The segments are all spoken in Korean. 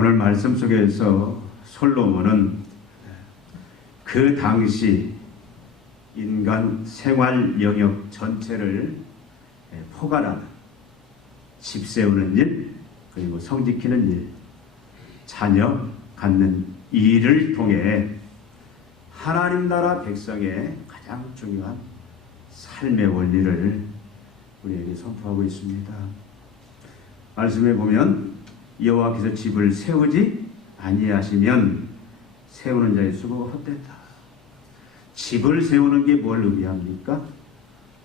오늘 말씀 속에서 솔로몬은 그 당시 인간 생활 영역 전체를 포괄하는 집 세우는 일, 그리고 성 지키는 일, 자녀 갖는 일을 통해 하나님 나라 백성의 가장 중요한 삶의 원리를 우리에게 선포하고 있습니다. 말씀에 보면 여호와께서 집을 세우지 아니하시면 세우는 자의 수고가 헛되다. 집을 세우는 게 뭘 의미합니까?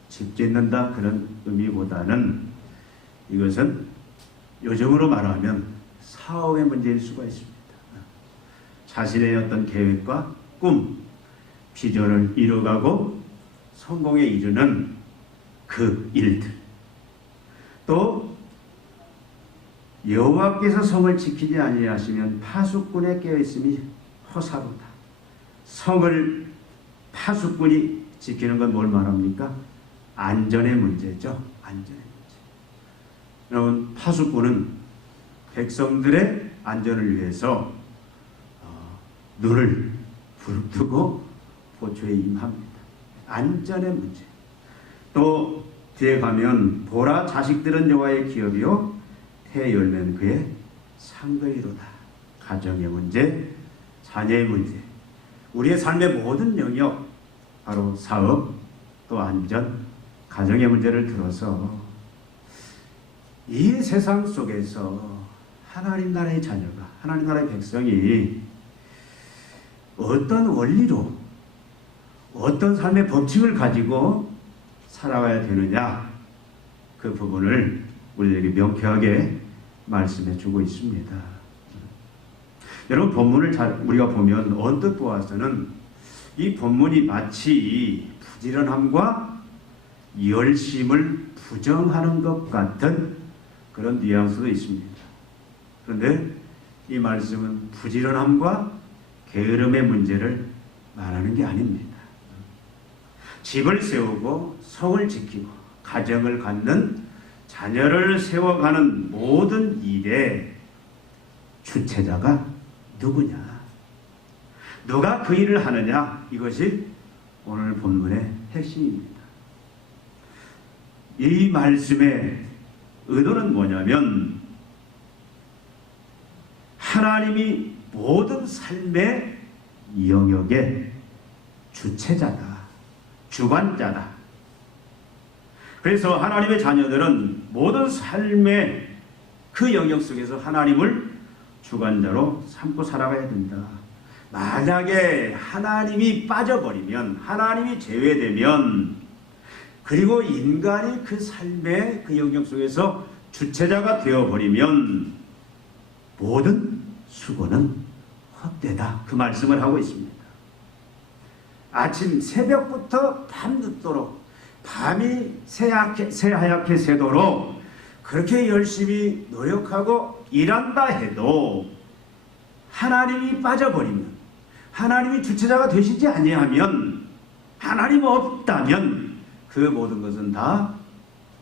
집 짓는다 그런 의미보다는 이것은 요즘으로 말하면 사업의 문제일 수가 있습니다. 자신의 어떤 계획과 꿈, 비전을 이루어가고 성공에 이르는 그 일들, 또 여호와께서 성을 지키지 아니하시면 파수꾼에 깨어있음이 허사로다. 성을 파수꾼이 지키는 건 뭘 말합니까? 안전의 문제죠. 안전의 문제. 여러분, 파수꾼은 백성들의 안전을 위해서 눈을 부릅뜨고 보초에 임합니다. 안전의 문제. 또 뒤에 가면 보라, 자식들은 여호와의 기업이요 태 열매는 그의 상거이로다. 가정의 문제, 자녀의 문제, 우리의 삶의 모든 영역, 바로 사업, 또 안전, 가정의 문제를 들어서 이 세상 속에서 하나님 나라의 자녀가, 하나님 나라의 백성이 어떤 원리로, 어떤 삶의 법칙을 가지고 살아가야 되느냐, 그 부분을 우리에게 명쾌하게 말씀해 주고 있습니다. 여러분, 본문을 우리가 보면 언뜻 보아서는 이 본문이 마치 부지런함과 열심을 부정하는 것 같은 그런 뉘앙스도 있습니다. 그런데 이 말씀은 부지런함과 게으름의 문제를 말하는 게 아닙니다. 집을 세우고 성을 지키고 가정을 갖는, 자녀를 세워가는 모든 일의 주체자가 누구냐, 누가 그 일을 하느냐, 이것이 오늘 본문의 핵심입니다. 이 말씀의 의도는 뭐냐면 하나님이 모든 삶의 영역의 주체자다, 주관자다. 그래서 하나님의 자녀들은 모든 삶의 그 영역 속에서 하나님을 주관자로 삼고 살아가야 된다. 만약에 하나님이 빠져버리면, 하나님이 제외되면, 그리고 인간이 그 삶의 그 영역 속에서 주체자가 되어버리면 모든 수고는 헛되다. 그 말씀을 하고 있습니다. 아침 새벽부터 밤늦도록, 밤이 새하얗게 새도록 그렇게 열심히 노력하고 일한다 해도 하나님이 빠져버리면, 하나님이 주체자가 되시지 아니하면, 하나님 없다면 그 모든 것은 다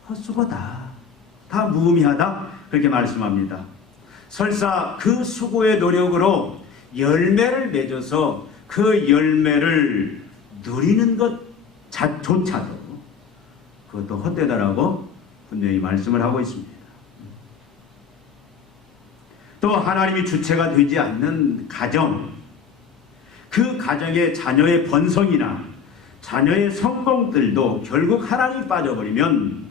헛수고다, 다 무의미하다, 그렇게 말씀합니다. 설사 그 수고의 노력으로 열매를 맺어서 그 열매를 누리는 것조차도 그것도 헛되다라고 분명히 말씀을 하고 있습니다. 또 하나님이 주체가 되지 않는 가정, 그 가정의 자녀의 번성이나 자녀의 성공들도 결국 하나님이 빠져버리면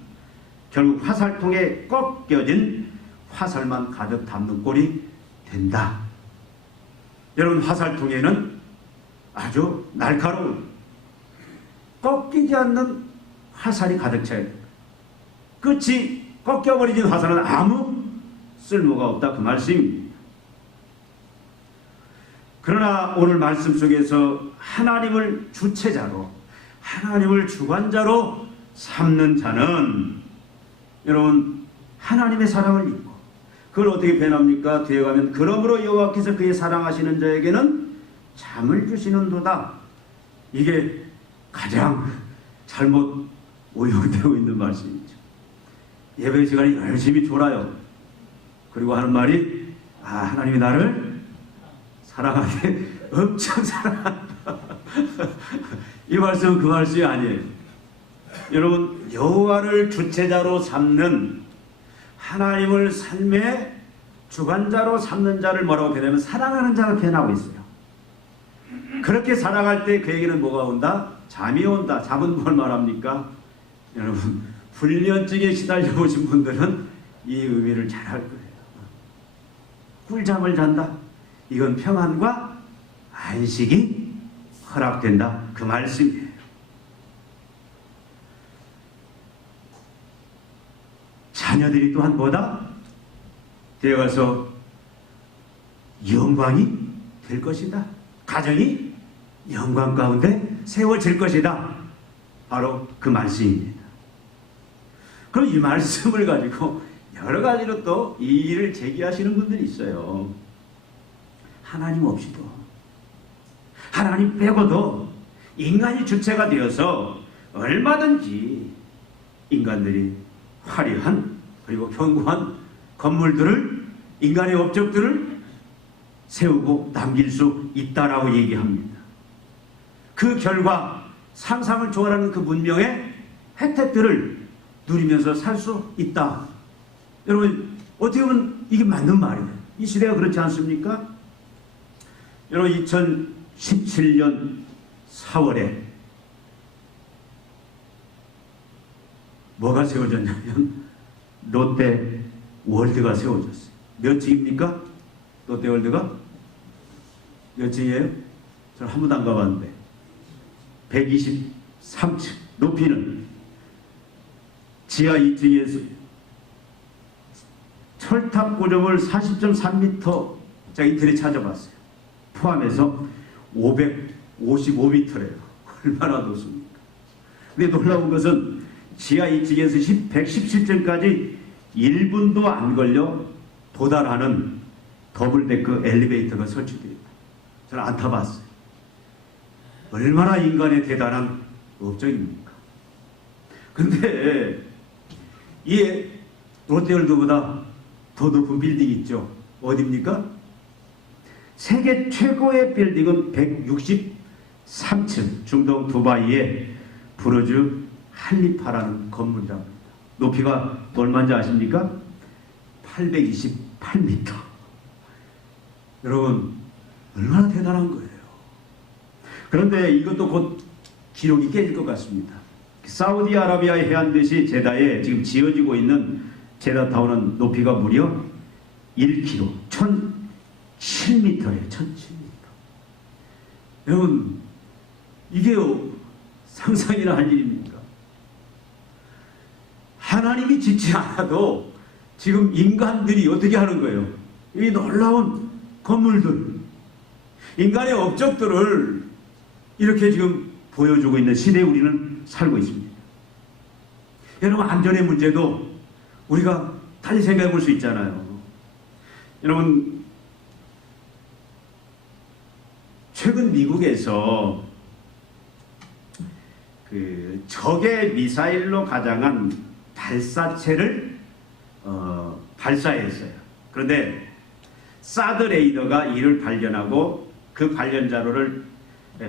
결국 화살통에 꺾여진 화살만 가득 담는 꼴이 된다. 여러분, 화살통에는 아주 날카로운, 꺾이지 않는 화살이 가득 차야 됩니다. 끝이 꺾여버리진 화살은 아무 쓸모가 없다, 그 말씀입니다. 그러나 오늘 말씀 속에서 하나님을 주체자로, 하나님을 주관자로 삼는 자는 여러분 하나님의 사랑을 입고, 그걸 어떻게 표현합니까? 뒤에 가면 그러므로 여호와께서 그의 사랑하시는 자에게는 잠을 주시는도다. 이게 가장 잘못 오용되고 있는 말씀이죠. 예배 시간에 열심히 졸아요. 그리고 하는 말이 하나님이 나를 사랑하게 엄청 사랑한다. 이 말씀은 그 말씀이 아니에요. 여러분, 여호와를 주체자로 삼는, 하나님을 삶의 주관자로 삼는 자를 뭐라고 표현하면 사랑하는 자로 표현하고 있어요. 그렇게 사랑할 때 그에게는 뭐가 온다? 잠이 온다. 잠은 뭘 말합니까? 여러분, 불면증에 시달려 보신 분들은 이 의미를 잘 알 거예요. 꿀잠을 잔다. 이건 평안과 안식이 허락된다. 그 말씀이에요. 자녀들이 또한 뭐다? 되어가서 영광이 될 것이다. 가정이 영광 가운데 세워질 것이다. 바로 그 말씀입니다. 그럼 이 말씀을 가지고 여러 가지로 또 이의를 제기하시는 분들이 있어요. 하나님 없이도, 하나님 빼고도 인간이 주체가 되어서 얼마든지 인간들이 화려한 그리고 견고한 건물들을, 인간의 업적들을 세우고 남길 수 있다라고 얘기합니다. 그 결과 상상을 초월하는 그 문명의 혜택들을 누리면서 살 수 있다. 여러분, 어떻게 보면 이게 맞는 말이에요. 이 시대가 그렇지 않습니까? 여러분, 2017년 4월에 뭐가 세워졌냐면 롯데 월드가 세워졌어요. 몇 층입니까? 롯데 월드가? 몇 층이에요? 저는 한 번도 안 가봤는데 123층. 높이는 지하 2층에서 철탑 구조물 40.3m 제가 인터넷 찾아봤어요. 포함해서 555m래요. 얼마나 높습니까? 근데 놀라운 것은 지하 2층에서 117층까지 1분도 안 걸려 도달하는 더블데크 엘리베이터가 설치되어 있다. 저는 안 타봤어요. 얼마나 인간의 대단한 업적입니까? 근데 이 롯데월드보다 더 높은 빌딩이 있죠. 어디입니까? 세계 최고의 빌딩은 163층 중동 두바이의 부르즈 할리파라는 건물이라고 합니다. 높이가 얼마인지 아십니까? 828m. 여러분, 얼마나 대단한 거예요. 그런데 이것도 곧 기록이 깨질 것 같습니다. 사우디아라비아의 해안도시 제다에 지금 지어지고 있는 제다타운은 높이가 무려 1km, 1007m예요. 1007m. 여러분, 이게 상상이나 할 일입니까? 하나님이 짓지 않아도 지금 인간들이 어떻게 하는 거예요? 이 놀라운 건물들, 인간의 업적들을 이렇게 지금 보여주고 있는 시대에 우리는 살고 있습니다. 여러분, 안전의 문제도 우리가 달리 생각해 볼 수 있잖아요. 여러분, 최근 미국에서 그 적의 미사일로 가장한 발사체를 발사했어요. 그런데 사드 레이더가 이를 발견하고 그 관련 자료를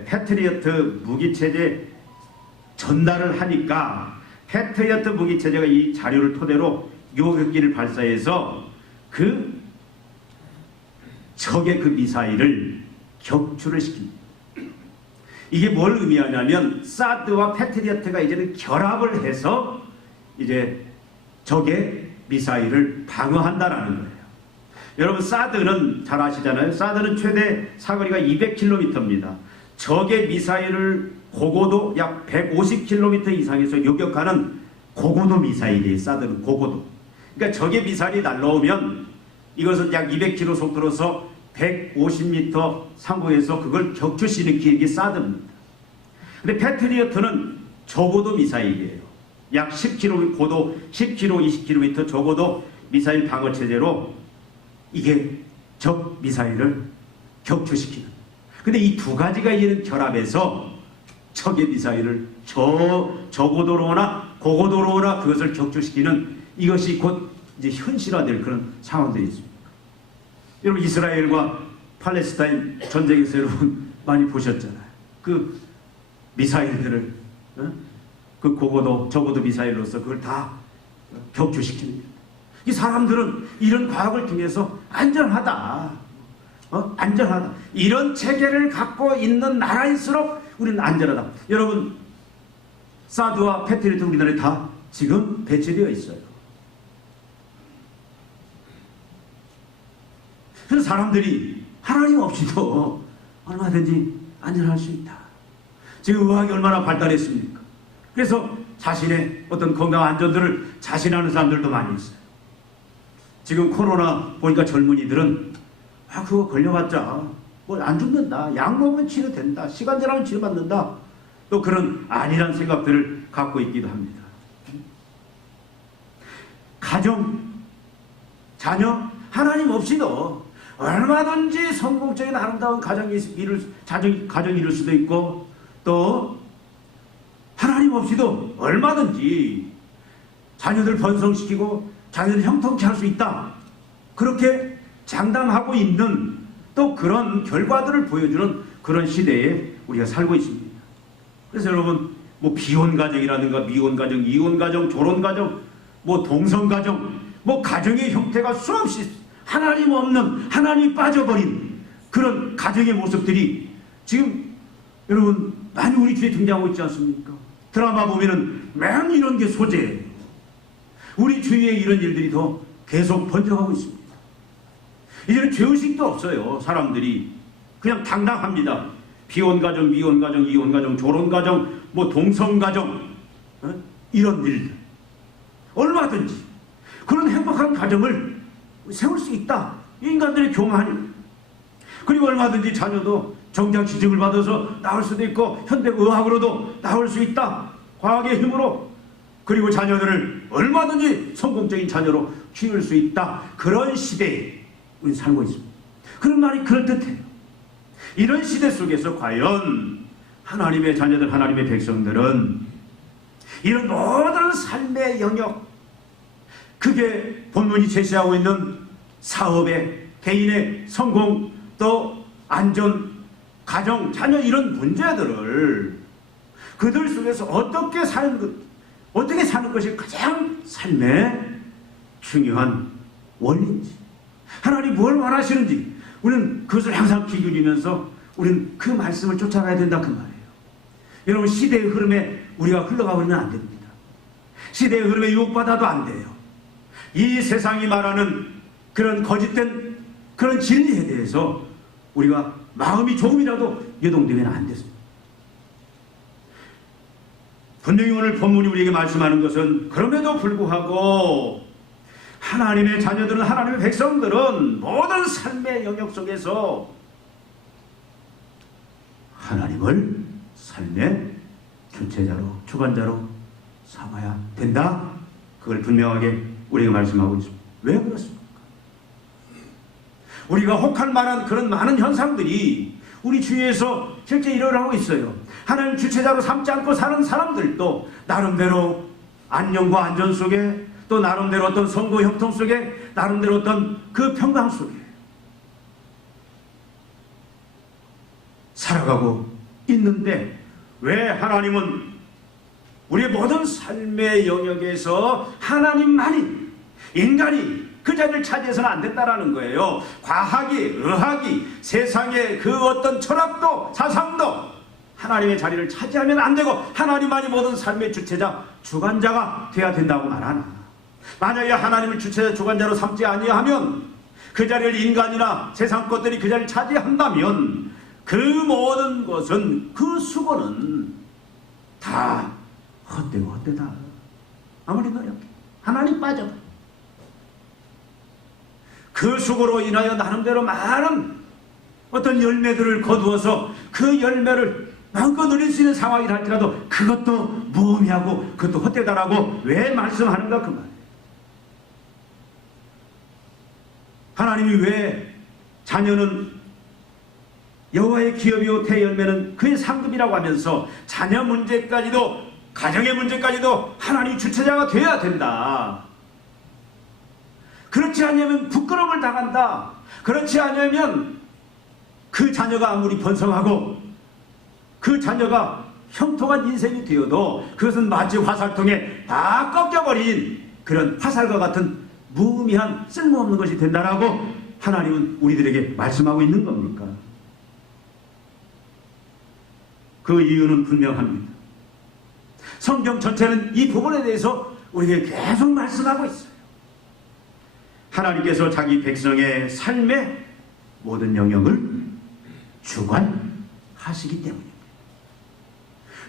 패트리어트 무기체제 전달을 하니까 패트리어트 무기체제가 이 자료를 토대로 요격기를 발사해서 그 적의 그 미사일을 격추를 시킵니다. 이게 뭘 의미하냐면 사드와 패트리어트가 이제는 결합을 해서 이제 적의 미사일을 방어한다라는 거예요. 여러분, 사드는 잘 아시잖아요. 사드는 최대 사거리가 200km입니다. 적의 미사일을 고고도 약 150km 이상에서 요격하는 고고도 미사일이에요. 사드는 고고도. 그러니까 적의 미사일이 날라오면 이것은 약 200km 속도로서 150m 상공에서 그걸 격추시키는 게 사드입니다. 근데 패트리어트는 저고도 미사일이에요. 약 10km 고도 10km, 20km 저고도 미사일 방어 체제로 이게 적 미사일을 격추시키는. 근데 이 두 가지가 이제는 결합해서 적의 미사일을 저고도로 오나 고고도로 오나 그것을 격추시키는, 이것이 곧 이제 현실화될 그런 상황들이 있습니다. 여러분 이스라엘과 팔레스타인 전쟁에서 여러분 많이 보셨잖아요. 그 미사일들을 그 고고도 저고도 미사일로서 그걸 다 격추시키는 일. 이 사람들은 이런 과학을 통해서 안전하다, 안전하다, 이런 체계를 갖고 있는 나라일수록 우리는 안전하다. 여러분 사드와 패트리어트 우리나라에 다 지금 배치되어 있어요. 그래서 사람들이 하나님 없이도 얼마든지 안전할 수 있다. 지금 의학이 얼마나 발달했습니까? 그래서 자신의 어떤 건강 안전들을 자신하는 사람들도 많이 있어요. 지금 코로나 보니까 젊은이들은 그거 걸려봤자 뭐 안 죽는다, 약 먹으면 치료된다, 시간 지나면 치료받는다, 또 그런 아니란 생각들을 갖고 있기도 합니다. 가정, 자녀, 하나님 없이도 얼마든지 성공적인 아름다운 가정이 이룰 수도 있고, 또 하나님 없이도 얼마든지 자녀들 번성시키고 자녀들 형통케 할 수 있다. 그렇게 장담하고 있는 또 그런 결과들을 보여주는 그런 시대에 우리가 살고 있습니다. 그래서 여러분 뭐 비혼 가정이라든가 미혼 가정, 이혼 가정, 결혼 가정, 뭐 동성 가정, 뭐 가정의 형태가 수없이 하나님 없는, 하나님 빠져버린 그런 가정의 모습들이 지금 여러분 많이 우리 주위에 등장하고 있지 않습니까? 드라마 보면은 매일 이런 게 소재예요. 우리 주위에 이런 일들이 더 계속 번져가고 있습니다. 이제는 죄의식도 없어요. 사람들이 그냥 당당합니다. 비혼 가정, 미혼 가정, 이혼 가정, 결혼 가정, 뭐 동성 가정, 이런 일들 얼마든지 그런 행복한 가정을 세울 수 있다. 인간들의 교만이. 그리고 얼마든지 자녀도 정작 지적을 받아서 낳을 수도 있고 현대의학으로도 낳을 수 있다. 과학의 힘으로. 그리고 자녀들을 얼마든지 성공적인 자녀로 키울 수 있다. 그런 시대에 우리 살고 있습니다. 그런 말이 그럴듯해요. 이런 시대 속에서 과연 하나님의 자녀들, 하나님의 백성들은 이런 모든 삶의 영역, 그게 본문이 제시하고 있는 사업의, 개인의 성공, 또 안전, 가정, 자녀 이런 문제들을 그들 속에서 어떻게 사는 것이 가장 삶의 중요한 원리인지, 하나님 뭘 원하시는지 우리는 그것을 항상 기울이면서 우리는 그 말씀을 쫓아가야 된다 그 말이에요. 여러분 시대의 흐름에 우리가 흘러가 버리면 안 됩니다. 시대의 흐름에 유혹받아도 안 돼요. 이 세상이 말하는 그런 거짓된 그런 진리에 대해서 우리가 마음이 조금이라도 요동되면 안 됐습니다. 분명히 오늘 본문이 우리에게 말씀하는 것은 그럼에도 불구하고 하나님의 자녀들은, 하나님의 백성들은 모든 삶의 영역 속에서 하나님을 삶의 주체자로, 주관자로 삼아야 된다. 그걸 분명하게 우리가 말씀하고 있습니다. 왜 그렇습니까? 우리가 혹할 만한 그런 많은 현상들이 우리 주위에서 실제 일어나고 있어요. 하나님 주체자로 삼지 않고 사는 사람들도 나름대로 안녕과 안전 속에, 또 나름대로 어떤 선거 형통 속에, 나름대로 어떤 그 평강 속에 살아가고 있는데, 왜 하나님은 우리의 모든 삶의 영역에서 하나님만이, 인간이 그 자리를 차지해서는 안 된다라는 거예요. 과학이, 의학이, 세상의 그 어떤 철학도, 사상도 하나님의 자리를 차지하면 안 되고 하나님만이 모든 삶의 주체자, 주관자가 돼야 된다고 말하나. 만약에 하나님을 주체자, 주관자로 삼지 아니하면, 그 자리를 인간이나 세상 것들이 그 자리를 차지한다면 그 모든 것은, 그 수고는 다 헛되고 헛되다. 아무리 노력해 하나님 빠져. 그 수고로 인하여 나름대로 많은 어떤 열매들을 거두어서 그 열매를 마음껏 누릴 수 있는 상황이라 할지라도 그것도 무의미하고 그것도 헛되다라고 왜 말씀하는가 그 말이에요. 하나님이 왜 자녀는 여호와의 기업이요 대열매는 그의 상급이라고 하면서 자녀 문제까지도, 가정의 문제까지도 하나님 주체자가 되어야 된다. 그렇지 않으면 부끄러움을 당한다. 그렇지 않으면 그 자녀가 아무리 번성하고 그 자녀가 형통한 인생이 되어도 그것은 마치 화살통에 다 꺾여버린 그런 화살과 같은 무의미한 쓸모없는 것이 된다라고 하나님은 우리들에게 말씀하고 있는 겁니까? 그 이유는 분명합니다. 성경 전체는 이 부분에 대해서 우리에게 계속 말씀하고 있어요. 하나님께서 자기 백성의 삶의 모든 영역을 주관하시기 때문입니다.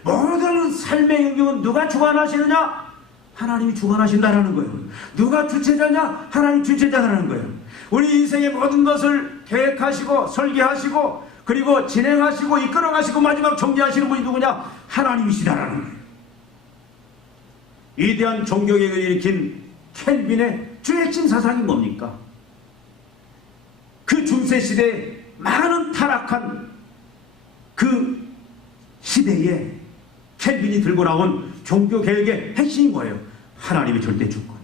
모든 삶의 영역은 누가 주관하시느냐? 하나님이 주관하신다라는 거예요. 누가 주체자냐? 하나님 주체자라는 거예요. 우리 인생의 모든 것을 계획하시고 설계하시고 그리고 진행하시고 이끌어가시고 마지막 정리하시는 분이 누구냐? 하나님이시다라는 거예요. 위대한 종교개혁을 일으킨 켈빈의 주핵심 사상이 뭡니까? 그 중세시대에 많은 타락한 그 시대에 켈빈이 들고 나온 종교개혁의 핵심이 뭐예요? 하나님의 절대 주권이에요.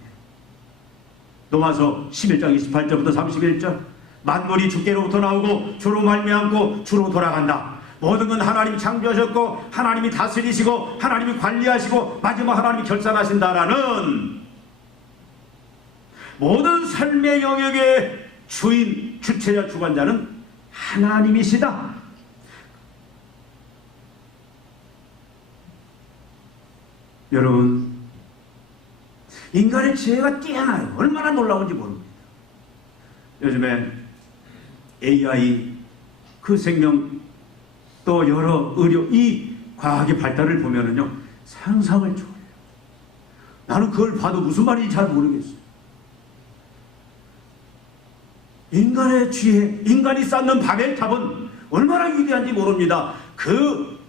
로마서 11장 28절부터 31절 만물이 주께로부터 나오고 주로 말미암고 주로 돌아간다. 모든 건 하나님이 창조하셨고 하나님이 다스리시고 하나님이 관리하시고 마지막 하나님이 결산하신다라는 모든 삶의 영역의 주인, 주체자, 주관자는 하나님이시다. 여러분, 인간의 지혜가 뛰어나요. 얼마나 놀라운지 모릅니다. 요즘에 AI, 그 생명, 또 여러 의료, 이 과학의 발달을 보면은요, 상상을 초월해요. 나는 그걸 봐도 무슨 말인지 잘 모르겠어요. 인간의 지혜, 인간이 쌓는 바벨탑은 얼마나 위대한지 모릅니다. 그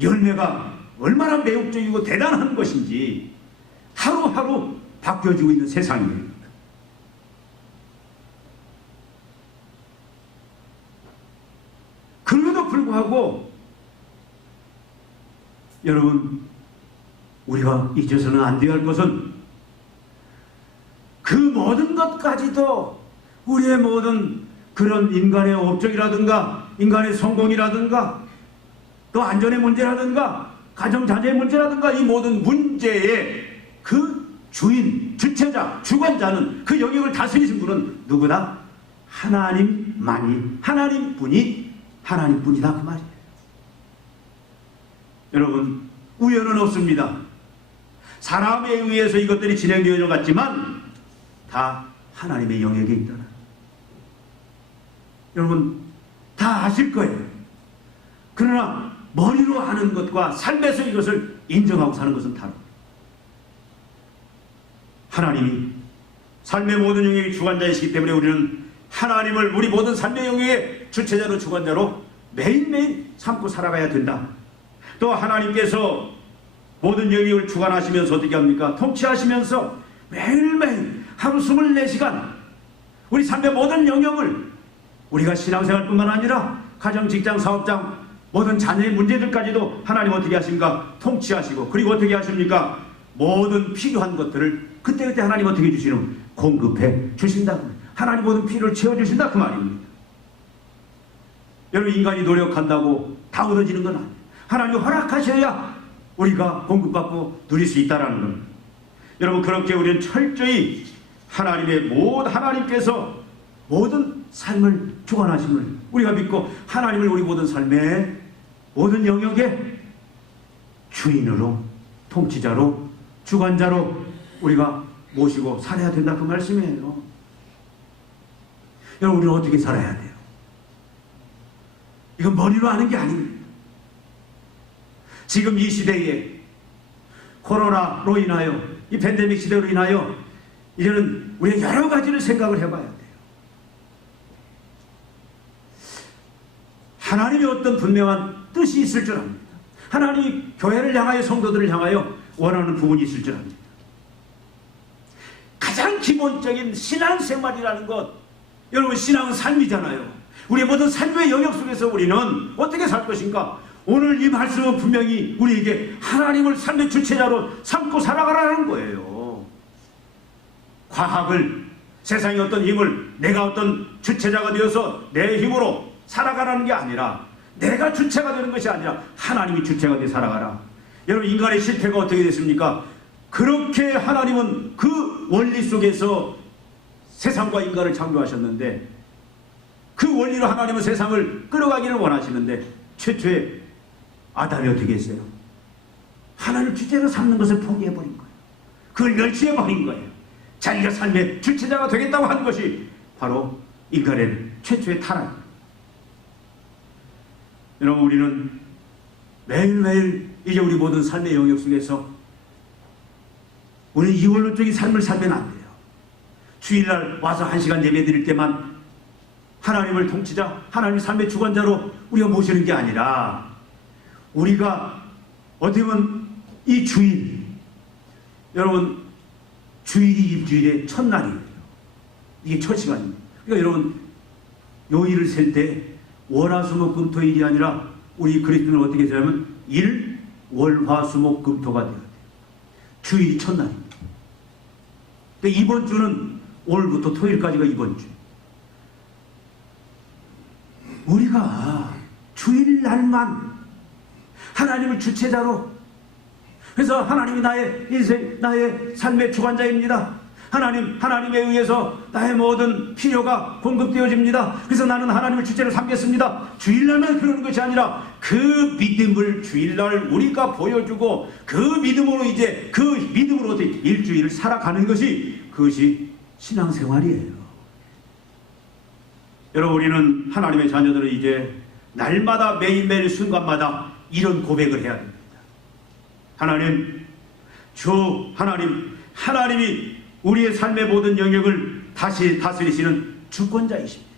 열매가 얼마나 매혹적이고 대단한 것인지 하루하루 바뀌어지고 있는 세상입니다. 그럼에도 불구하고 여러분, 우리가 잊어서는 안 되어야 할 것은 그 모든 것까지도 우리의 모든 그런 인간의 업적이라든가 인간의 성공이라든가 또 안전의 문제라든가 가정자재의 문제라든가 이 모든 문제의 그 주인, 주체자, 주관자는 그 영역을 다스리신 분은 누구나 하나님만이, 하나님뿐이 하나님뿐이다 그 말이에요. 여러분, 우연은 없습니다. 사람에 의해서 이것들이 진행되어져 갔지만 다 하나님의 영역에 있더라. 여러분 다 아실 거예요. 그러나 머리로 아는 것과 삶에서 이것을 인정하고 사는 것은 다릅니다. 하나님이 삶의 모든 영역의 주관자이시기 때문에 우리는 하나님을 우리 모든 삶의 영역의 주체자로 주관자로 매일매일 삼고 살아가야 된다. 또 하나님께서 모든 영역을 주관하시면서 어떻게 합니까? 통치하시면서 매일매일 하루 24시간 우리 삶의 모든 영역을 우리가 신앙생활뿐만 아니라 가정, 직장, 사업장 모든 자녀의 문제들까지도 하나님 어떻게 하십니까? 통치하시고 그리고 어떻게 하십니까? 모든 필요한 것들을 그때그때 하나님 어떻게 주시는? 공급해 주신다. 하나님 모든 필요를 채워주신다 그 말입니다. 여러분, 인간이 노력한다고 다 얻어지는 건 아니에요. 하나님이 허락하셔야 우리가 공급받고 누릴 수 있다는 겁니다. 여러분, 그렇게 우리는 철저히 하나님께서 모든 삶을 주관하심을 우리가 믿고 하나님을 우리 모든 삶의 모든 영역의 주인으로, 통치자로, 주관자로 우리가 모시고 살아야 된다 그 말씀이에요. 여러분, 우리는 어떻게 살아야 돼요? 이건 머리로 아는 게 아닙니다. 지금 이 시대에 코로나로 인하여 이 팬데믹 시대로 인하여 이제는 우리가 여러 가지를 생각을 해봐야 돼요. 하나님의 어떤 분명한 뜻이 있을 줄 압니다. 하나님이 교회를 향하여 성도들을 향하여 원하는 부분이 있을 줄 압니다. 가장 기본적인 신앙생활이라는 것, 여러분 신앙은 삶이잖아요. 우리의 모든 삶의 영역 속에서 우리는 어떻게 살 것인가? 오늘 이 말씀은 분명히 우리에게 하나님을 삶의 주체자로 삼고 살아가라는 거예요. 과학을 세상의 어떤 힘을 내가 어떤 주체자가 되어서 내 힘으로 살아가라는 게 아니라, 내가 주체가 되는 것이 아니라 하나님이 주체가 되어 살아가라. 여러분, 인간의 실패가 어떻게 됐습니까? 그렇게 하나님은 그 원리 속에서 세상과 인간을 창조하셨는데, 그 원리로 하나님은 세상을 끌어가기를 원하시는데, 최초의 아담이 어떻게 했어요? 하나님을 주체로 삼는 것을 포기해버린 거예요. 그걸 멸치해버린 거예요. 자기가 삶의 주체자가 되겠다고 하는 것이 바로 인간의 최초의 타락입니다. 여러분, 우리는 매일매일 이제 우리 모든 삶의 영역 속에서 우리는 이원론적인 삶을 살면 안 돼요. 주일날 와서 1시간 예배 드릴 때만 하나님을 통치자, 하나님의 삶의 주관자로 우리가 모시는 게 아니라, 우리가 어떻게 보면 이 주일, 여러분, 주일이 일주일의 첫날이에요. 이게 첫 시간입니다. 그러니까 여러분, 요일을 셀 때 월화수목금토일이 아니라 우리 그리스도는 어떻게 하냐면 일, 월, 화, 수, 목, 금토가 되어야 돼요. 주일이 첫날입니다. 그러니까 이번 주는 오늘부터 토요일까지가 이번 주. 우리가 주일날만 하나님을 주체자로, 그래서 하나님이 나의 인생, 나의 삶의 주관자입니다. 하나님에 의해서 나의 모든 필요가 공급되어집니다. 그래서 나는 하나님을 주체로 삼겠습니다. 주일날만 그러는 것이 아니라 그 믿음을 주일날 우리가 보여주고, 그 믿음으로 일주일을 살아가는 것이, 그것이 신앙생활이에요. 여러분, 우리는 하나님의 자녀들은 이제 날마다 매일매일 순간마다 이런 고백을 해야 됩니다. 하나님, 하나님이 우리의 삶의 모든 영역을 다시 다스리시는 주권자이십니다.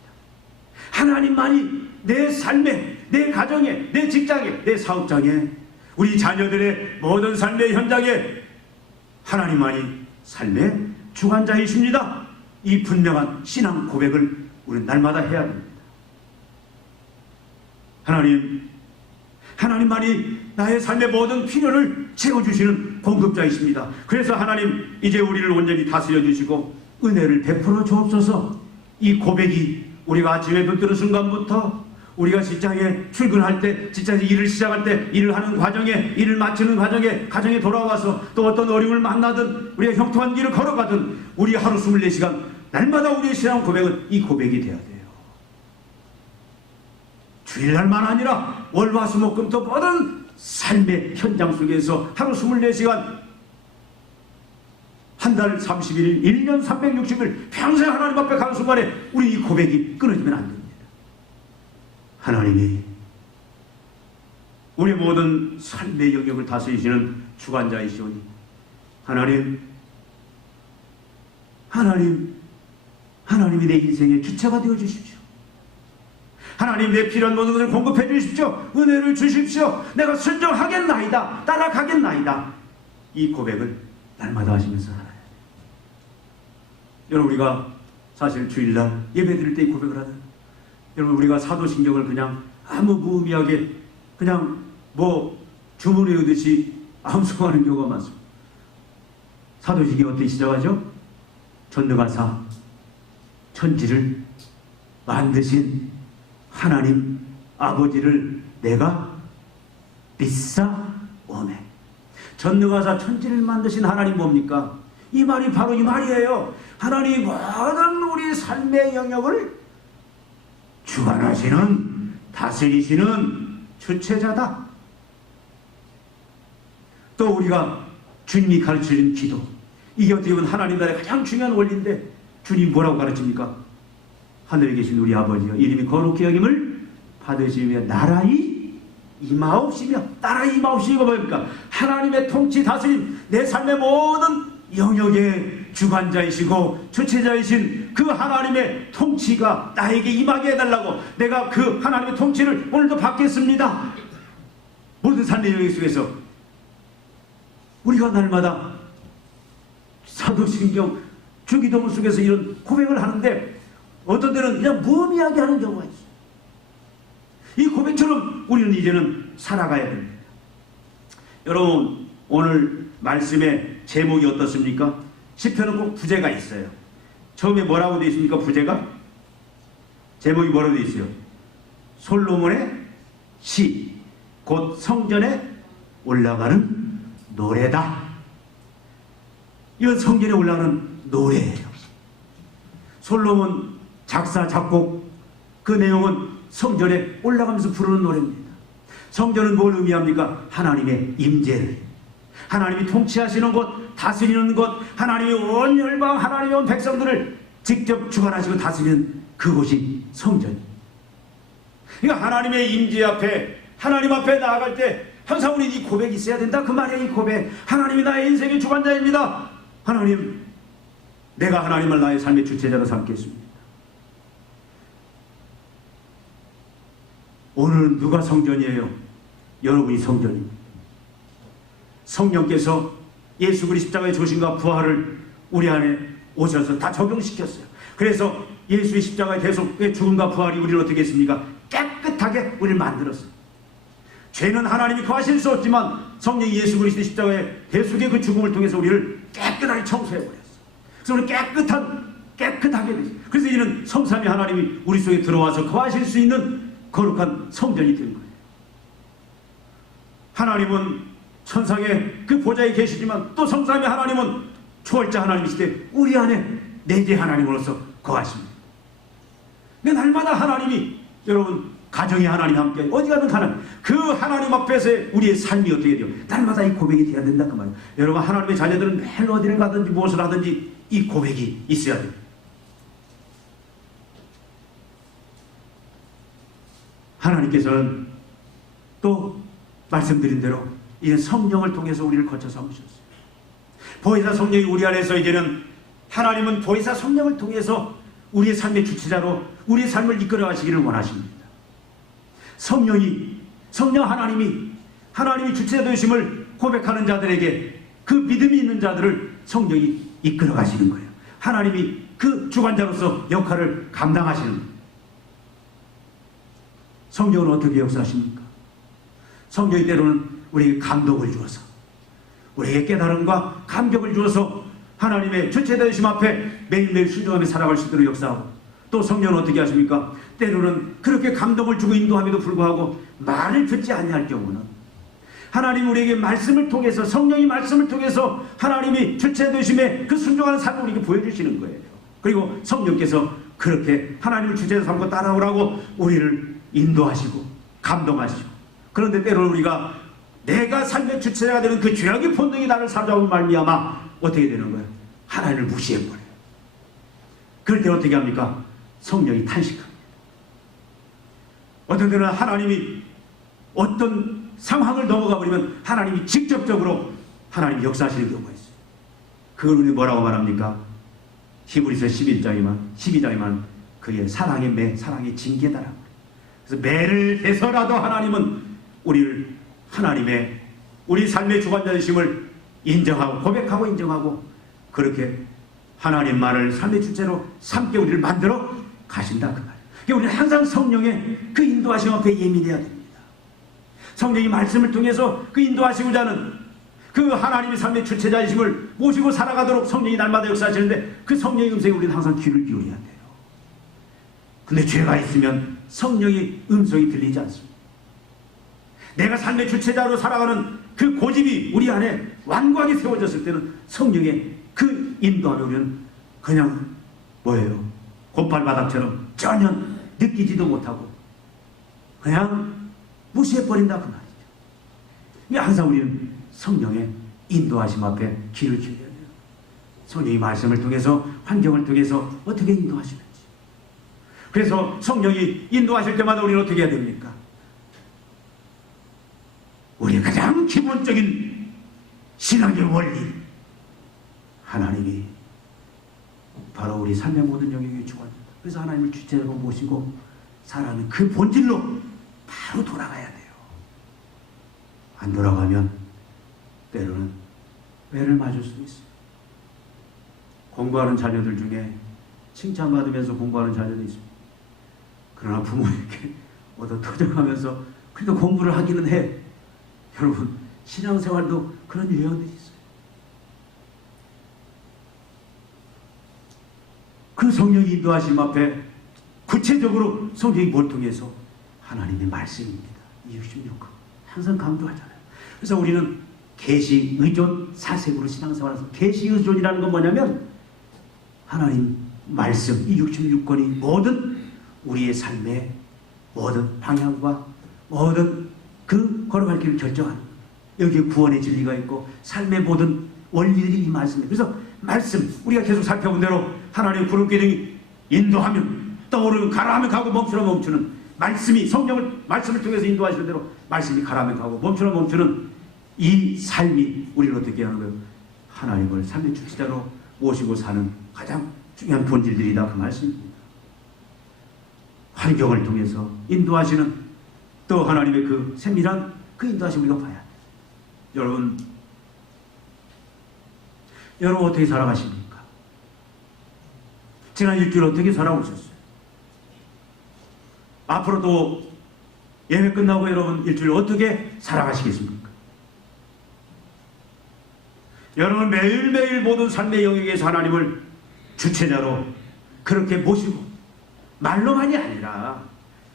하나님만이 내 삶에, 내 가정에, 내 직장에, 내 사업장에, 우리 자녀들의 모든 삶의 현장에 하나님만이 삶의 주관자이십니다. 이 분명한 신앙 고백을 우리는 날마다 해야 됩니다. 하나님만이 나의 삶의 모든 필요를 채워주시는 공급자이십니다. 그래서 하나님, 이제 우리를 온전히 다스려 주시고 은혜를 베풀어 주옵소서. 이 고백이 우리가 아침에 눈 뜨는 순간부터 우리가 직장에 출근할 때, 직장에서 일을 시작할 때, 일을 하는 과정에, 일을 마치는 과정에, 가정에 돌아와서 또 어떤 어려움을 만나든 우리가 형통한 길을 걸어가든 우리 하루 24시간 날마다 우리의 신앙 고백은 이 고백이 되어야 돼요. 주일날만 아니라 월화수목금토 모든 삶의 현장 속에서 하루 24시간, 한 달 31일, 1년 360일 평생 하나님 앞에 가는 순간에 우리 이 고백이 끊어지면 안 됩니다. 하나님이 우리 모든 삶의 영역을 다스리시는 주관자이시오니, 하나님이 내 인생의 주체가 되어 주십시오. 하나님, 내 필요한 모든 것을 공급해 주십시오. 은혜를 주십시오. 내가 순종하겠나이다, 따라가겠나이다. 이 고백을 날마다 하시면서 살아야 돼요. 여러분, 우리가 사실 주일날 예배 드릴 때 이 고백을 하는, 여러분, 우리가 사도신경을 그냥 아무 무의미하게 그냥 주문 외우듯이 암송하는 경우가 많습니다. 사도신경이 어떻게 시작하죠? 전능하사 천지를 만드신 하나님 아버지를 내가 믿사오매. 전능하사 천지를 만드신 하나님 뭡니까? 이 말이 바로 이 말이에요. 하나님이 모든 우리 삶의 영역을 주관하시는, 다스리시는 주체자다. 또 우리가 주님이 가르치는 기도, 이게 어떻게 보면 하나님 나라의 가장 중요한 원리인데, 주님 뭐라고 가르칩니까? 하늘에 계신 우리 아버지여, 이름이 거룩히 여김을 받으시며 나라의 임하옵시며. 나라의 임하옵시가 뭡니까? 하나님의 통치 다스림, 내 삶의 모든 영역의 주관자이시고 주체자이신 그 하나님의 통치가 나에게 임하게 해달라고, 내가 그 하나님의 통치를 오늘도 받겠습니다. 모든 삶의 영역 속에서 우리가 날마다 사도신경, 주기도문 속에서 이런 고백을 하는데, 어떤 때는 그냥 무의미하게 하는 경우가 있어요. 이 고백처럼 우리는 이제는 살아가야 됩니다. 여러분, 오늘 말씀의 제목이 어떻습니까? 시편은 꼭 부제가 있어요. 처음에 뭐라고 되어 있습니까? 부제가? 제목이 뭐라고 되어 있어요? 솔로몬의 시, 곧 성전에 올라가는 노래다. 이건 성전에 올라가는 노래예요. 솔로몬 작사, 작곡, 그 내용은 성전에 올라가면서 부르는 노래입니다. 성전은 뭘 의미합니까? 하나님의 임재를, 하나님이 통치하시는 곳, 다스리는 곳, 하나님이 온 열방, 하나님의 온 백성들을 직접 주관하시고 다스리는 그곳이 성전입니다. 그러니까 하나님의 임재 앞에, 하나님 앞에 나아갈 때 항상 우리 이 고백이 있어야 된다. 그 말이에요. 이 고백. 하나님이 나의 인생의 주관자입니다. 하나님, 내가 하나님을 나의 삶의 주체자로 삼겠습니다. 오늘은 누가 성전이에요? 여러분이 성전입니다. 성령께서 예수 그리스도 십자가의 조심과 부활을 우리 안에 오셔서 다 적용시켰어요. 그래서 예수의 십자가의 대속의 죽음과 부활이 우리를 어떻게 했습니까? 깨끗하게 우리를 만들었어요. 죄는 하나님이 거하실 수 없지만 성령이 예수 그리스도 십자가의 대속의 그 죽음을 통해서 우리를 깨끗하게 청소해버렸어요. 그래서 우리 깨끗하게 됐어요. 그래서 이는 성삼위 하나님이 우리 속에 들어와서 거하실 수 있는 거룩한 성전이 된 거예요. 하나님은 천상의 그 보좌에 계시지만 또 성삼위 하나님은 초월자 하나님이시되 우리 안에 내재 하나님으로서 거하십니다. 근데 날마다 하나님이, 여러분, 가정의 하나님 함께 어디 가든 하나님, 그 하나님 앞에서 우리의 삶이 어떻게 돼요? 날마다 이 고백이 돼야 된다 그 말이에요. 여러분, 하나님의 자녀들은 매일 어디를 가든지 무엇을 하든지 이 고백이 있어야 돼요. 하나님께서는 또 말씀드린 대로 이제 성령을 통해서 우리를 거쳐 삼으셨어요. 보혜사 성령이 우리 안에서 이제는, 하나님은 보혜사 성령을 통해서 우리의 삶의 주체자로 우리의 삶을 이끌어 가시기를 원하십니다. 성령 하나님이 주체자 되심을 고백하는 자들에게, 그 믿음이 있는 자들을 성령이 이끌어 가시는 거예요. 하나님이 그 주관자로서 역할을 감당하시는 거예요. 성령은 어떻게 역사하십니까? 성령이 때로는 우리에게 감동을 주어서, 우리에게 깨달음과 감격을 주어서 하나님의 주체자 되심 앞에 매일매일 순종하며 살아갈 수 있도록 역사하고, 또 성령은 어떻게 하십니까? 때로는 그렇게 감동을 주고 인도함에도 불구하고 말을 듣지 아니할 경우는 하나님 우리에게 말씀을 통해서, 성령이 말씀을 통해서 하나님이 주체자 되심의 그 순종하는 삶을 우리에게 보여주시는 거예요. 그리고 성령께서 그렇게 하나님을 주체자 삼고 따라오라고 우리를 인도하시고 감동하시고, 그런데 때로는 우리가 내가 삶의 주체자가 되는 그 죄악의 본능이 나를 사로잡은 말미암아 어떻게 되는 거예요? 하나님을 무시해버려요. 그럴 때 어떻게 합니까? 성령이 탄식합니다. 어떤 때는 하나님이 어떤 상황을 넘어가 버리면 하나님이 직접적으로 하나님이 역사하시는 경우가 있어요. 그걸 우리 뭐라고 말합니까? 히브리서 12장에만 그의 사랑의 매, 사랑의 징계다라고. 그래서 매를 해서라도 하나님은 우리를 하나님의, 우리 삶의 주관자 되심을 인정하고 고백하고 인정하고, 그렇게 하나님 말을 삶의 주체로 삼게 우리를 만들어 가신다 그 말이에요. 그러니까 우리는 항상 성령의 그 인도하심 앞에 예민해야 됩니다. 성령이 말씀을 통해서 그 인도하시고자 하는 그 하나님의 삶의 주체자이심을 모시고 살아가도록 성령이 날마다 역사하시는데, 그 성령의 음성에 우리는 항상 귀를 기울여야 돼요. 근데 죄가 있으면 성령의 음성이 들리지 않습니다. 내가 삶의 주체자로 살아가는 그 고집이 우리 안에 완고하게 세워졌을 때는 성령의 그 인도함을 우리는 그냥 뭐예요? 곰발바닥처럼 전혀 느끼지도 못하고 그냥 무시해버린다 그 말이죠. 항상 우리는 성령의 인도하심 앞에 귀를 기울여야 돼요. 성령의 말씀을 통해서, 환경을 통해서 어떻게 인도하시는지. 그래서 성령이 인도하실 때마다 우리는 어떻게 해야 됩니까? 우리의 가장 기본적인 신앙의 원리, 하나님이 바로 우리 삶의 모든 영역의 주관자. 그래서 하나님을 주체로 모시고 살아가는 그 본질로 바로 돌아가야 돼요. 안 돌아가면 때로는 매를 맞을 수 있어요. 공부하는 자녀들 중에 칭찬받으면서 공부하는 자녀도 있습니다. 그러나 부모에게 얻어 터져가면서 그래도 공부를 하기는 해. 여러분, 신앙생활도 그런 유형들이 있어요. 그 성령이 인도하심 앞에 구체적으로 성경이 뭘 통해서 하나님의 말씀입니다. 66권 항상 강조하잖아요. 그래서 우리는 계시 의존 사색으로 신앙생활에서 계시 의존이라는 건 뭐냐면 하나님 말씀 이 66권이 모든 우리의 삶의 모든 방향과 모든 그 걸어갈 길을 결정하는 여기에 구원의 진리가 있고 삶의 모든 원리들이 이 말씀이에요. 그래서 말씀 우리가 계속 살펴본 대로 하나님의 구름 기둥이 인도하면 떠오르면 가라하면 가고 멈추면 멈추는 말씀이 성령을 말씀을 통해서 인도하시는 대로 말씀이 가라하면 가고 멈추면 멈추는 이 삶이 우리를 어떻게 하는 거예요? 하나님을 삶의 주체자로 모시고 사는 가장 중요한 본질들이다 그 말씀입니다. 환경을 통해서 인도하시는 또 하나님의 그 세밀한 그 인도하심을 우리가 봐야 돼요. 여러분 어떻게 살아가십니까? 지난 일주일 어떻게 살아오셨어요? 앞으로도 예배 끝나고 여러분 일주일 어떻게 살아가시겠습니까? 여러분 매일매일 모든 삶의 영역에서 하나님을 주체자로 그렇게 모시고 말로만이 아니라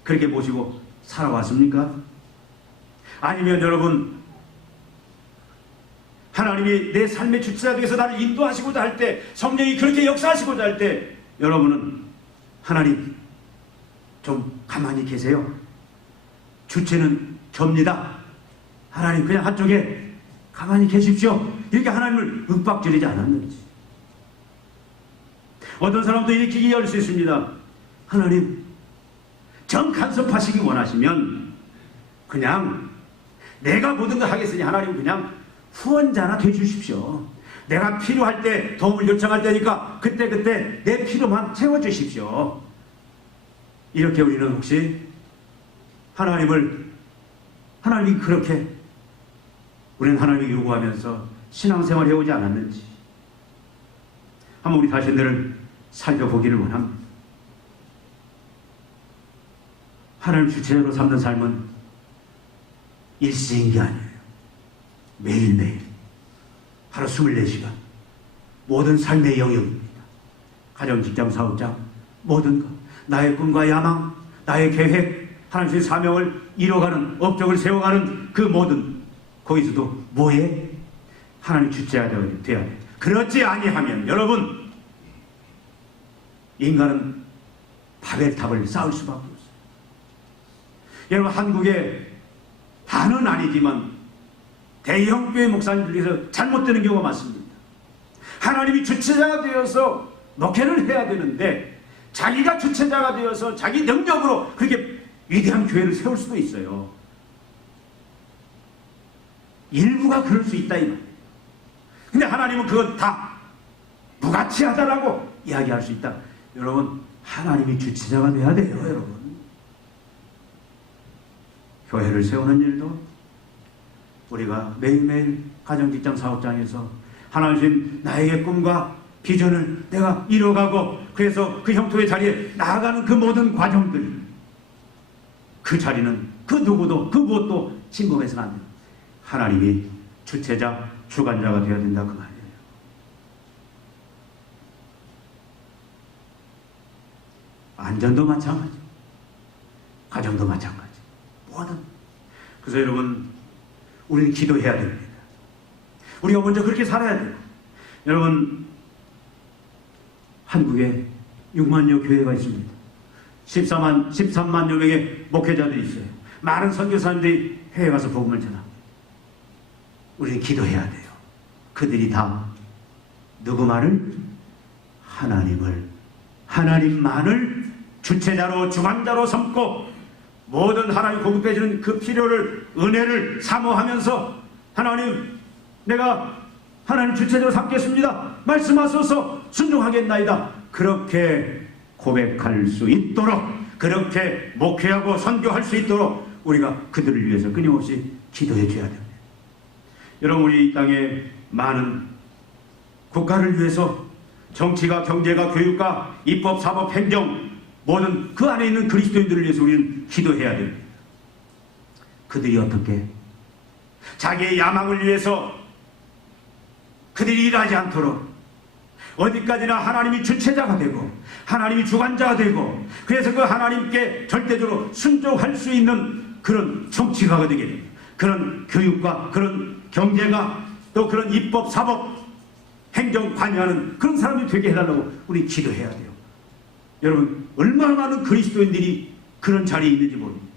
그렇게 모시고 살아왔습니까? 아니면 여러분 하나님이 내 삶의 주체자 되어서 나를 인도하시고자 할 때 성령이 그렇게 역사하시고자 할 때 여러분은 하나님 좀 가만히 계세요. 주체는 접니다. 하나님 그냥 한쪽에 가만히 계십시오. 이렇게 하나님을 윽박지르지 않았는지. 어떤 사람도 이렇게 이해할 수 있습니다. 하나님 정 간섭하시기 원하시면 그냥 내가 모든 걸 하겠으니 하나님 그냥 후원자나 되주십시오. 내가 필요할 때 도움을 요청할 때니까 그때 내 필요만 채워주십시오. 이렇게 우리는 혹시 하나님이 그렇게 우리는 하나님이 요구하면서 신앙생활 해오지 않았는지 한번 우리 자신들을 살펴보기를 원합니다. 하나님 주체로 삼는 삶은 일시인 게 아니에요. 매일매일 하루 24시간 모든 삶의 영역입니다. 가정, 직장, 사업장 모든 것 나의 꿈과 야망, 나의 계획, 하나님의 사명을 이뤄가는 업적을 세워가는 그 모든 거기서도 뭐에? 하나님 주체가 되어야 돼. 그렇지 아니하면 여러분 인간은 바벨탑을 쌓을 수밖에 없어요. 여러분 한국에 다는 아니지만 대형 교회 목사님들께서 잘못되는 경우가 많습니다. 하나님이 주체자가 되어서 목회를 해야 되는데 자기가 주체자가 되어서 자기 능력으로 그렇게 위대한 교회를 세울 수도 있어요. 일부가 그럴 수 있다 이 말이에요. 근데 하나님은 그건 다 무가치하다라고 이야기할 수 있다. 여러분 하나님이 주체자가 돼야 돼요. 여러분 교회를 세우는 일도 우리가 매일매일 가정, 직장, 사업장에서 하나님 나에게 꿈과 비전을 내가 이뤄가고 그래서 그 형통의 자리에 나아가는 그 모든 과정들 그 자리는 그 누구도 그 무엇도 침범해서는 안 됩니다. 하나님이 주체자, 주관자가 되어야 된다 그 말이에요. 안전도 마찬가지, 가정도 마찬가지, 뭐든. 그래서 여러분 우리는 기도해야 됩니다. 우리가 먼저 그렇게 살아야 돼요. 여러분 한국에 6만여 교회가 있습니다. 13만여 명의 목회자들이 있어요. 많은 선교사님들이 해외 가서 복음을 전합니다. 우리는 기도해야 돼요. 그들이 다 누구만을? 하나님만을 주체자로 주관자로 삼고 모든 하나님 공급해주는 그 필요를 은혜를 사모하면서 하나님 내가 하나님 주체자로 삼겠습니다. 말씀하소서 순종하겠나이다. 그렇게 고백할 수 있도록 그렇게 목회하고 선교할 수 있도록 우리가 그들을 위해서 끊임없이 기도해 줘야 됩니다. 여러분 우리 이 땅에 많은 국가를 위해서 정치가 경제가 교육가 입법 사법 행정 모든 그 안에 있는 그리스도인들을 위해서 우리는 기도해야 됩니다. 그들이 어떻게 자기의 야망을 위해서 그들이 일하지 않도록 어디까지나 하나님이 주체자가 되고 하나님이 주관자가 되고 그래서 그 하나님께 절대적으로 순종할 수 있는 그런 정치가가 되게 됩니다. 그런 교육과 그런 경제가 또 그런 입법, 사법, 행정 관여하는 그런 사람이 되게 해달라고 우리 기도해야 돼요. 여러분 얼마나 많은 그리스도인들이 그런 자리에 있는지 모릅니다.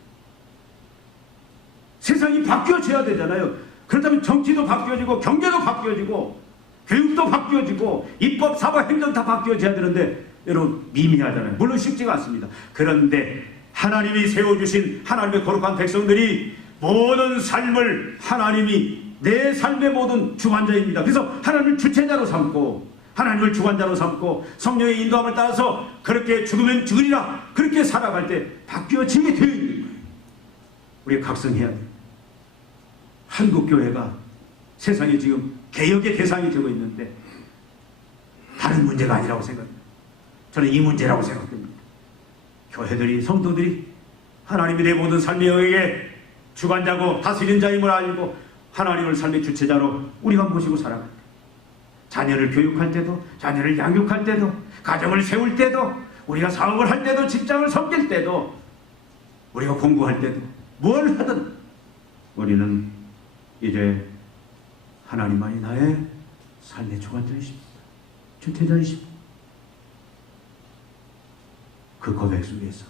세상이 바뀌어져야 되잖아요. 그렇다면 정치도 바뀌어지고 경제도 바뀌어지고 교육도 바뀌어지고 입법, 사법, 행정 다 바뀌어져야 되는데 여러분 미미하잖아요. 물론 쉽지가 않습니다. 그런데 하나님이 세워주신 하나님의 거룩한 백성들이 모든 삶을 하나님이 내 삶의 모든 주관자입니다. 그래서 하나님을 주체자로 삼고 하나님을 주관자로 삼고 성령의 인도함을 따라서 그렇게 죽으면 죽으리라 그렇게 살아갈 때 바뀌어지게 되어 있는 거예요. 우리가 각성해야 돼요. 한국교회가 세상에 지금 개혁의 대상이 되고 있는데 다른 문제가 아니라고 생각합니다. 저는 이 문제라고 생각합니다. 교회들이 성도들이 하나님이 내 모든 삶의 영역에 주관자고 다스리는 자임을 알고 하나님을 삶의 주체자로 우리가 모시고 살아갈 때 자녀를 교육할 때도 자녀를 양육할 때도 가정을 세울 때도 우리가 사업을 할 때도 직장을 섬길 때도 우리가 공부할 때도 뭘 하든 우리는 이제 하나님만이 나의 삶의 주관자이십니다. 주체자이십니다. 그 고백 속에서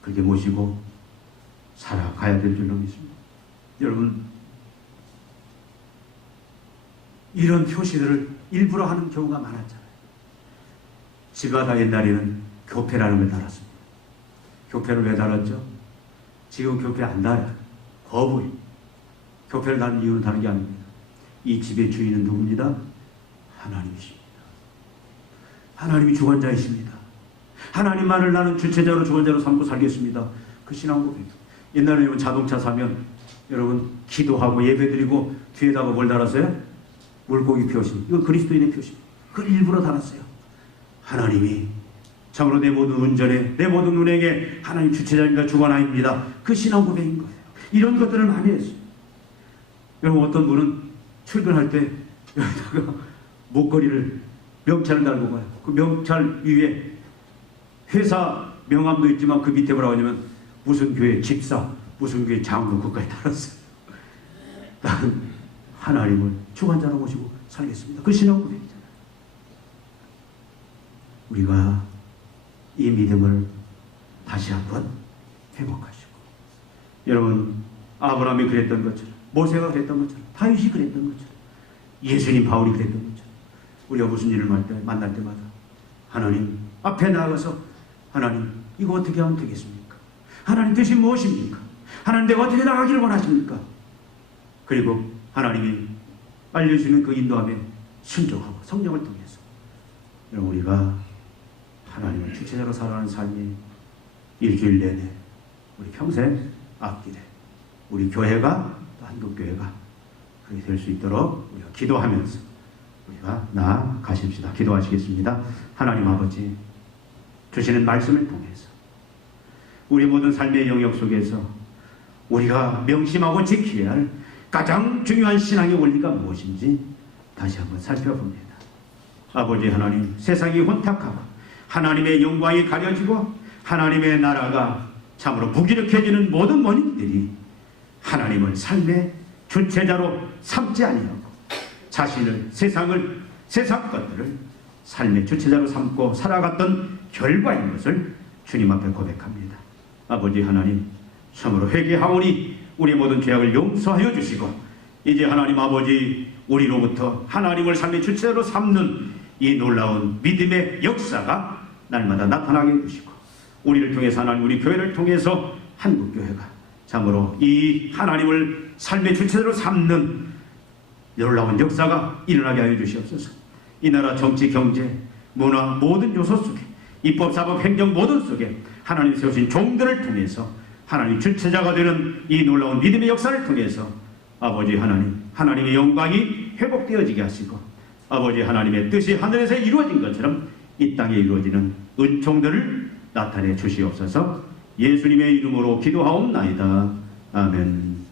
그렇게 모시고 살아가야 될 줄로 믿습니다. 여러분 이런 표시들을 일부러 하는 경우가 많았잖아요. 지바다 옛날에는 교패라는 걸 달았습니다. 교패를 왜 달았죠? 지금 교패 안 달아요. 거부요. 교패를 다는 이유는 다른 게 아닙니다. 이 집의 주인은 누굽니다? 하나님이십니다. 하나님이 주관자이십니다. 하나님만을 나는 주체자로 주관자로 삼고 살겠습니다. 그 신앙 고백. 옛날에 여러분 자동차 사면 여러분 기도하고 예배드리고 뒤에다가 뭘 달았어요? 물고기 표시. 이거 그리스도인의 표시입니다. 그걸 일부러 달았어요. 하나님이 참으로 내 모든 운전에 내 모든 운행에 하나님 주체자입니다. 주관하입니다. 그 신앙 고백인 거예요. 이런 것들을 많이 했어요. 여러분 어떤 분은 출근할 때 여기다가 목걸이를 명찰을 달고 가요. 그 명찰 위에 회사 명함도 있지만 그 밑에 뭐라고 하냐면 무슨 교회 집사, 무슨 교회 장로 그까지 달았어요. 나는 하나님을 주관자로 모시고 살겠습니다. 그 신앙 고백이잖아요. 우리가 이 믿음을 다시 한번 회복하시고 여러분 아브라함이 그랬던 것처럼 모세가 그랬던 것처럼 다윗이 그랬던 것처럼 예수님 바울이 그랬던 것처럼 우리가 무슨 일을 만날 때마다 하나님 앞에 나가서 하나님 이거 어떻게 하면 되겠습니까? 하나님 뜻이 무엇입니까? 하나님 내가 어떻게 나가기를 원하십니까? 그리고 하나님이 알려주는 그 인도함에 순종하고 성령을 통해서 여러분 우리가 하나님을 주체자로 살아가는 삶이 일주일 내내 우리 평생 앞길에 우리 교회가 또 한국교회가 그렇게 될 수 있도록 우리가 기도하면서 우리가 나아가십시다. 기도하시겠습니다. 하나님 아버지 주시는 말씀을 통해서 우리 모든 삶의 영역 속에서 우리가 명심하고 지켜야 할 가장 중요한 신앙의 원리가 무엇인지 다시 한번 살펴봅니다. 아버지 하나님, 세상이 혼탁하고 하나님의 영광이 가려지고 하나님의 나라가 참으로 무기력해지는 모든 원인들이 하나님을 삶의 주체자로 삼지 아니하고 자신을 세상 것들을 삶의 주체자로 삼고 살아갔던 결과인 것을 주님 앞에 고백합니다. 아버지 하나님, 참으로 회개하오니 우리 모든 죄악을 용서하여 주시고 이제 하나님 아버지 우리로부터 하나님을 삶의 주체로 삼는 이 놀라운 믿음의 역사가 날마다 나타나게 해주시고 우리를 통해서 하나님 우리 교회를 통해서 한국교회가 참으로 이 하나님을 삶의 주체로 삼는 놀라운 역사가 일어나게 하여 주시옵소서. 이 나라 정치, 경제, 문화 모든 요소 속에 입법, 사법, 행정 모든 속에 하나님 세우신 종들을 통해서 하나님 주체자가 되는 이 놀라운 믿음의 역사를 통해서 아버지 하나님, 하나님의 영광이 회복되어지게 하시고 아버지 하나님의 뜻이 하늘에서 이루어진 것처럼 이 땅에 이루어지는 은총들을 나타내 주시옵소서. 예수님의 이름으로 기도하옵나이다. 아멘.